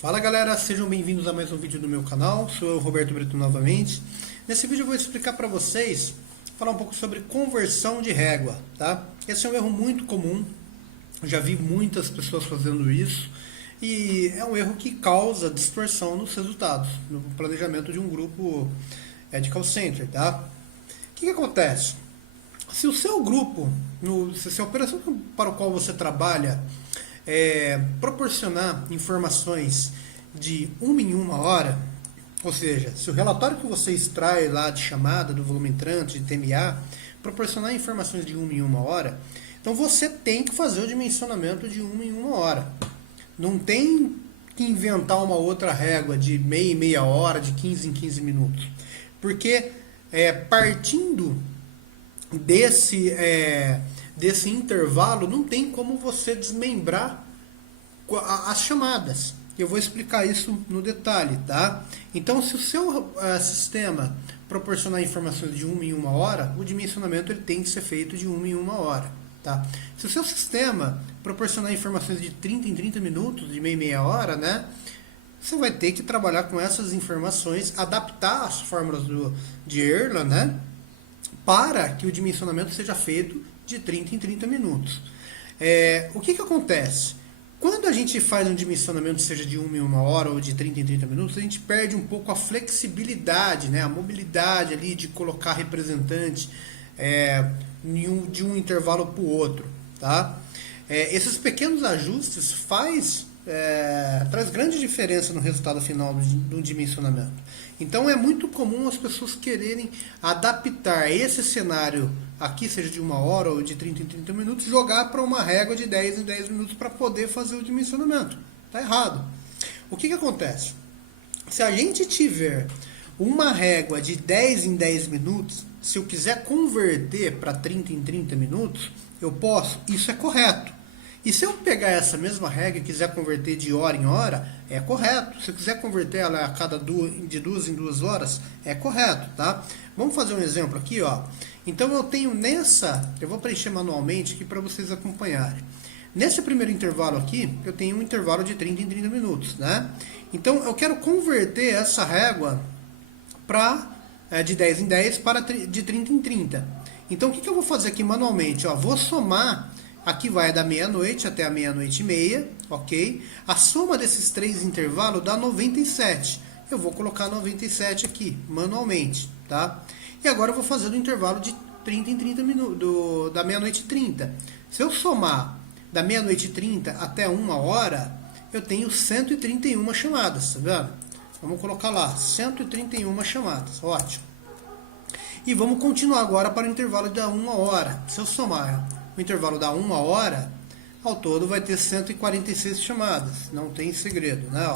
Fala galera, sejam bem-vindos a mais um vídeo do meu canal. Sou eu, Roberto Brito, novamente. Nesse vídeo eu vou explicar para vocês, falar um pouco sobre conversão de régua, tá? Esse é um erro muito comum, eu já vi muitas pessoas fazendo isso e é um erro que causa distorção nos resultados, no planejamento de um grupo de call center, tá? O que acontece? Se o seu grupo, se a operação para o qual você trabalha proporcionar informações de uma em uma hora, ou seja, se o relatório que você extrai lá de chamada, do volume entrante, de TMA, proporcionar informações de uma em uma hora, então você tem que fazer o dimensionamento de uma em uma hora. Não tem que inventar uma outra régua de meia em meia hora, de 15 em 15 minutos. Porque partindo desse intervalo, não tem como você desmembrar as chamadas. Eu vou explicar isso no detalhe, tá? Então, se o seu sistema proporcionar informações de uma em uma hora, o dimensionamento ele tem que ser feito de uma em uma hora, tá? Se o seu sistema proporcionar informações de 30 em 30 minutos, de meia em meia hora, né? Você vai ter que trabalhar com essas informações, adaptar as fórmulas de Erlang, né? Para que o dimensionamento seja feito de 30 em 30 minutos. O que acontece? Quando a gente faz um dimensionamento, seja de uma em uma hora ou de 30 em 30 minutos, a gente perde um pouco a flexibilidade, né? A mobilidade ali de colocar representante de um intervalo para o outro. Tá? Esses pequenos ajustes traz grande diferença no resultado final do dimensionamento. Então é muito comum as pessoas quererem adaptar esse cenário aqui, seja de uma hora ou de 30 em 30 minutos, jogar para uma régua de 10 em 10 minutos para poder fazer o dimensionamento. Está errado. O que acontece? Se a gente tiver uma régua de 10 em 10 minutos, se eu quiser converter para 30 em 30 minutos, eu posso, isso é correto. E se eu pegar essa mesma regra e quiser converter de hora em hora, é correto. Se eu quiser converter ela de 2 em 2 horas, é correto, tá? Vamos fazer um exemplo aqui, ó. Então eu tenho eu vou preencher manualmente aqui para vocês acompanharem. Nesse primeiro intervalo aqui, eu tenho um intervalo de 30 em 30 minutos, né? Então eu quero converter essa régua de 10 em 10 para de 30 em 30. Então o que eu vou fazer aqui manualmente? Ó, vou somar. Aqui vai da meia-noite até a meia-noite e meia, ok? A soma desses três intervalos dá 97. Eu vou colocar 97 aqui, manualmente, tá? E agora eu vou fazer o intervalo de 30 em 30 minutos, da meia-noite e 30. Se eu somar da meia-noite e 30 até 1 hora, eu tenho 131 chamadas, tá vendo? Vamos colocar lá, 131 chamadas, ótimo. E vamos continuar agora para o intervalo da 1 hora. Se eu somar o intervalo da 1 hora, ao todo vai ter 146 chamadas. Não tem segredo, né? Ó,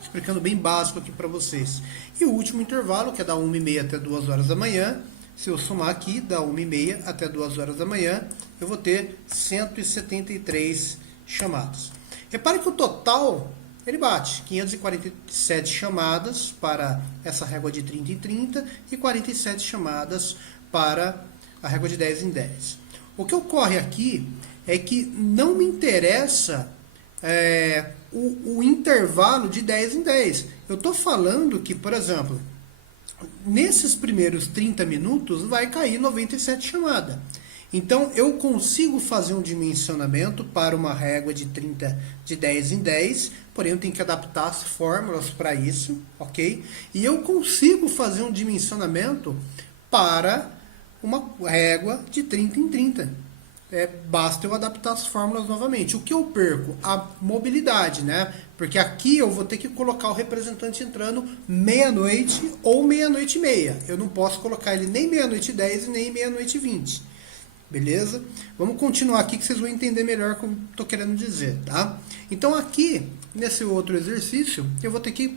explicando bem básico aqui para vocês. E o último intervalo, que é da 1h30 até 2 horas da manhã, se eu somar aqui, da 1h30 até 2 horas da manhã, eu vou ter 173 chamadas. Repare que o total, ele bate 547 chamadas para essa régua de 30 em 30 e 47 chamadas para a régua de 10 em 10. O que ocorre aqui é que não me interessa o intervalo de 10 em 10. Eu estou falando que, por exemplo, nesses primeiros 30 minutos vai cair 97 chamadas. Então, eu consigo fazer um dimensionamento para uma régua de 10 em 10, porém eu tenho que adaptar as fórmulas para isso, ok? E eu consigo fazer um dimensionamento para uma régua de 30 em 30. Basta eu adaptar as fórmulas novamente. O que eu perco? A mobilidade, né? Porque aqui eu vou ter que colocar o representante entrando meia-noite ou meia-noite e meia. Eu não posso colocar ele nem meia-noite e 10 e nem meia-noite e 20. Beleza? Vamos continuar aqui que vocês vão entender melhor o que eu estou querendo dizer, tá? Então aqui, nesse outro exercício, eu vou ter que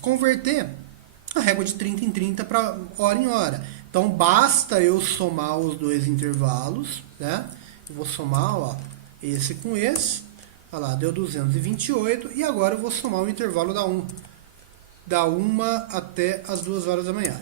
converter a régua de 30 em 30 para hora em hora. Então, basta eu somar os dois intervalos, né? Eu vou somar, ó, esse com esse. Olha lá, deu 228. E agora eu vou somar o intervalo da 1 até as 2 horas da manhã.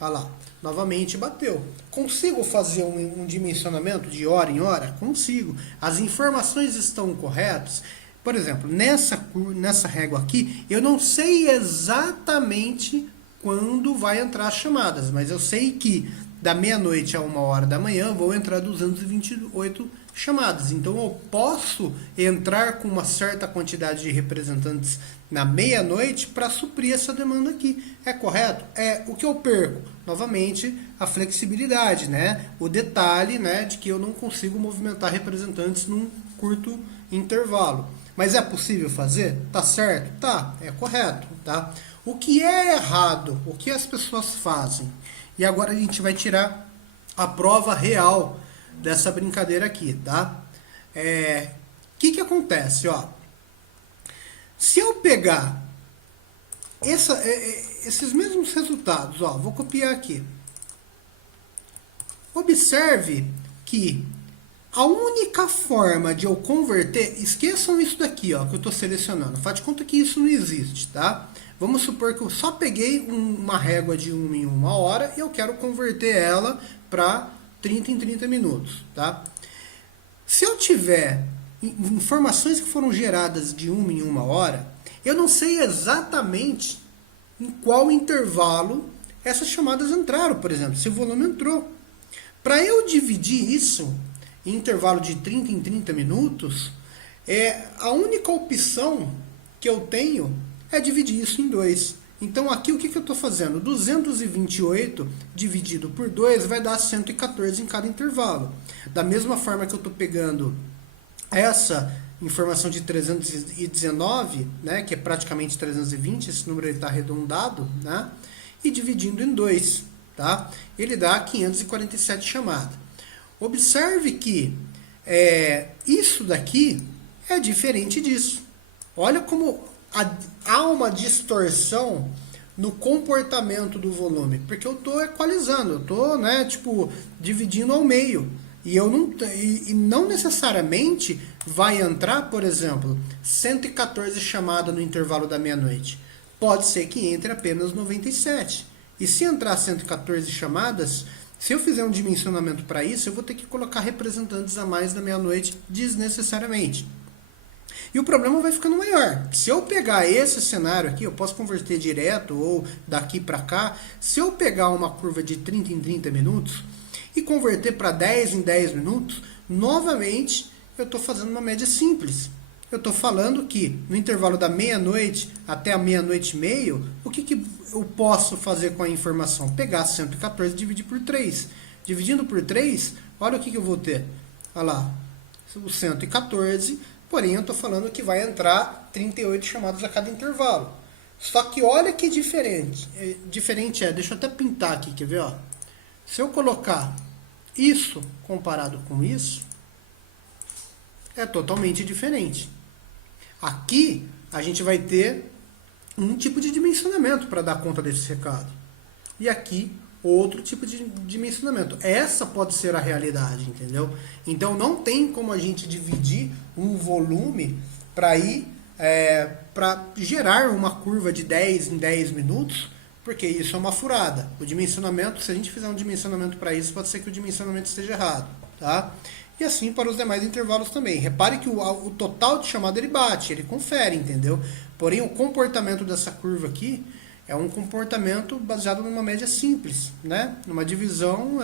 Olha lá, novamente bateu. Consigo fazer um dimensionamento de hora em hora? Consigo. As informações estão corretas? Por exemplo, nessa régua aqui, eu não sei exatamente quando vai entrar as chamadas, mas eu sei que da meia-noite a 1h da manhã vou entrar 228 chamadas. Então eu posso entrar com uma certa quantidade de representantes na meia-noite para suprir essa demanda aqui. É correto? É. O que eu perco? Novamente, a flexibilidade, né? O detalhe, né, de que eu não consigo movimentar representantes num curto intervalo. Mas é possível fazer? Tá certo? Tá, é correto, tá? O que é errado? O que as pessoas fazem? E agora a gente vai tirar a prova real dessa brincadeira aqui, tá? Que acontece, ó? Se eu pegar esses mesmos resultados, ó, vou copiar aqui. Observe que a única forma de eu converter, esqueçam isso daqui, ó, que eu estou selecionando. Faz de conta que isso não existe, tá? Vamos supor que eu só peguei uma régua de 1 em 1h e eu quero converter ela para 30 em 30 minutos, tá? Se eu tiver informações que foram geradas de 1 em 1h, eu não sei exatamente em qual intervalo essas chamadas entraram, por exemplo, se o volume entrou. Para eu dividir isso em intervalo de 30 em 30 minutos, a única opção que eu tenho é dividir isso em 2. Então aqui o que eu estou fazendo? 228 dividido por 2 vai dar 114 em cada intervalo. Da mesma forma que eu estou pegando essa informação de 319, né, que é praticamente 320, esse número está arredondado, né, e dividindo em 2, tá? Ele dá 547 chamadas. Observe que isso daqui é diferente disso. Olha como há uma distorção no comportamento do volume, porque eu estou equalizando, eu estou, né, tipo, dividindo ao meio. E não necessariamente vai entrar, por exemplo, 114 chamadas no intervalo da meia-noite. Pode ser que entre apenas 97. E se entrar 114 chamadas, se eu fizer um dimensionamento para isso, eu vou ter que colocar representantes a mais da meia-noite desnecessariamente. E o problema vai ficando maior. Se eu pegar esse cenário aqui, eu posso converter direto ou daqui para cá. Se eu pegar uma curva de 30 em 30 minutos e converter para 10 em 10 minutos, novamente eu estou fazendo uma média simples. Eu estou falando que no intervalo da meia-noite até a meia-noite e meia, o que eu posso fazer com a informação? Pegar 114 e dividir por 3. Dividindo por 3, olha o que eu vou ter. Olha lá, o 114, porém eu estou falando que vai entrar 38 chamadas a cada intervalo. Só que olha que diferente. Deixa eu até pintar aqui, quer ver? Ó? Se eu colocar isso comparado com isso, é totalmente diferente. Aqui a gente vai ter um tipo de dimensionamento para dar conta desse recado. E aqui outro tipo de dimensionamento. Essa pode ser a realidade, entendeu? Então não tem como a gente dividir um volume para para gerar uma curva de 10 em 10 minutos, porque isso é uma furada. O dimensionamento, se a gente fizer um dimensionamento para isso, pode ser que o dimensionamento esteja errado, tá? E assim para os demais intervalos também. Repare que o total de chamada ele bate, ele confere, entendeu? Porém, o comportamento dessa curva aqui é um comportamento baseado numa média simples, né? Numa divisão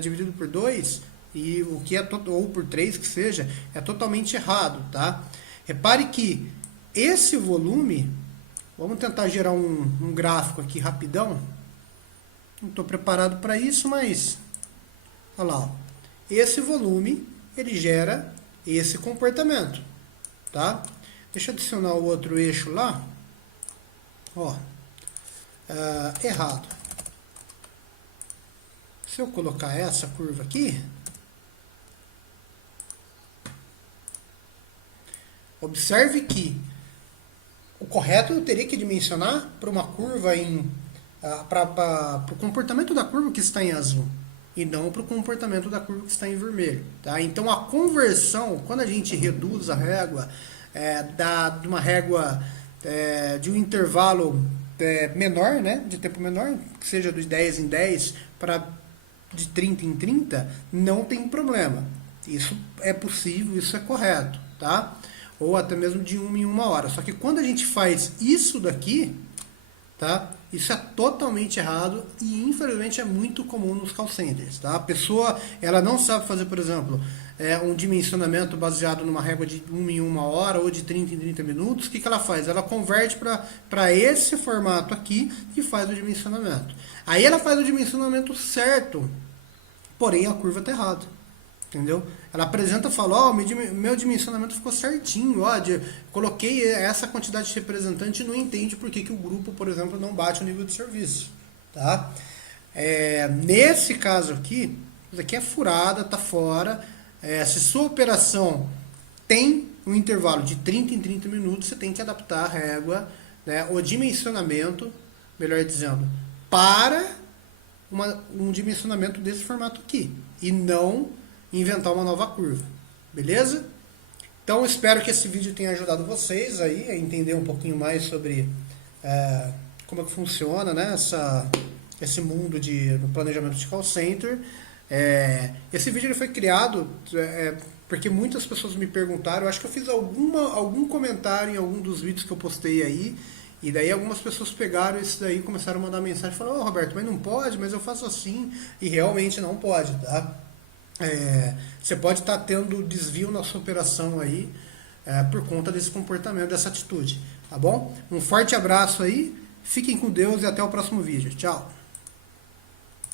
dividido por 2, e o que ou por 3 que seja, é totalmente errado, tá? Repare que esse volume, vamos tentar gerar um gráfico aqui rapidão. Não estou preparado para isso, mas olha lá, ó. Esse volume ele gera esse comportamento, tá? Deixa eu adicionar o outro eixo lá. Ó, errado. Se eu colocar essa curva aqui, observe que o correto eu teria que dimensionar para uma curva para o comportamento da curva que está em azul e não para o comportamento da curva que está em vermelho, tá? Então a conversão, quando a gente reduz a régua de uma régua de um intervalo menor, né, de tempo menor, que seja dos 10 em 10 para de 30 em 30, não tem problema. Isso é possível, isso é correto, tá? ou até mesmo de 1 em 1 hora. Só que quando a gente faz isso daqui, tá? Isso é totalmente errado e infelizmente é muito comum nos call centers, tá? A pessoa, ela não sabe fazer, por exemplo, um dimensionamento baseado numa régua de 1 em 1 hora ou de 30 em 30 minutos. O que ela faz? Ela converte para esse formato aqui e faz o dimensionamento. Aí ela faz o dimensionamento certo, porém a curva está errada. Entendeu? Ela apresenta e fala, ó, meu dimensionamento ficou certinho, ó, coloquei essa quantidade de representante e não entende por que o grupo, por exemplo, não bate o nível de serviço. Tá? Nesse caso aqui, isso aqui é furada, tá fora. Se sua operação tem um intervalo de 30 em 30 minutos, você tem que adaptar a régua, né, o dimensionamento, melhor dizendo, para um dimensionamento desse formato aqui. E não inventar uma nova curva, beleza? Então espero que esse vídeo tenha ajudado vocês aí a entender um pouquinho mais sobre como é que funciona, né, esse mundo do planejamento de call center. Esse vídeo ele foi criado porque muitas pessoas me perguntaram, eu acho que eu fiz algum comentário em algum dos vídeos que eu postei aí, e daí algumas pessoas pegaram isso daí e começaram a mandar mensagem e falaram, Roberto, mas não pode, mas eu faço assim, e realmente não pode, tá? Você pode estar tendo desvio na sua operação aí por conta desse comportamento, dessa atitude, tá bom? Um forte abraço aí, fiquem com Deus e até o próximo vídeo. Tchau!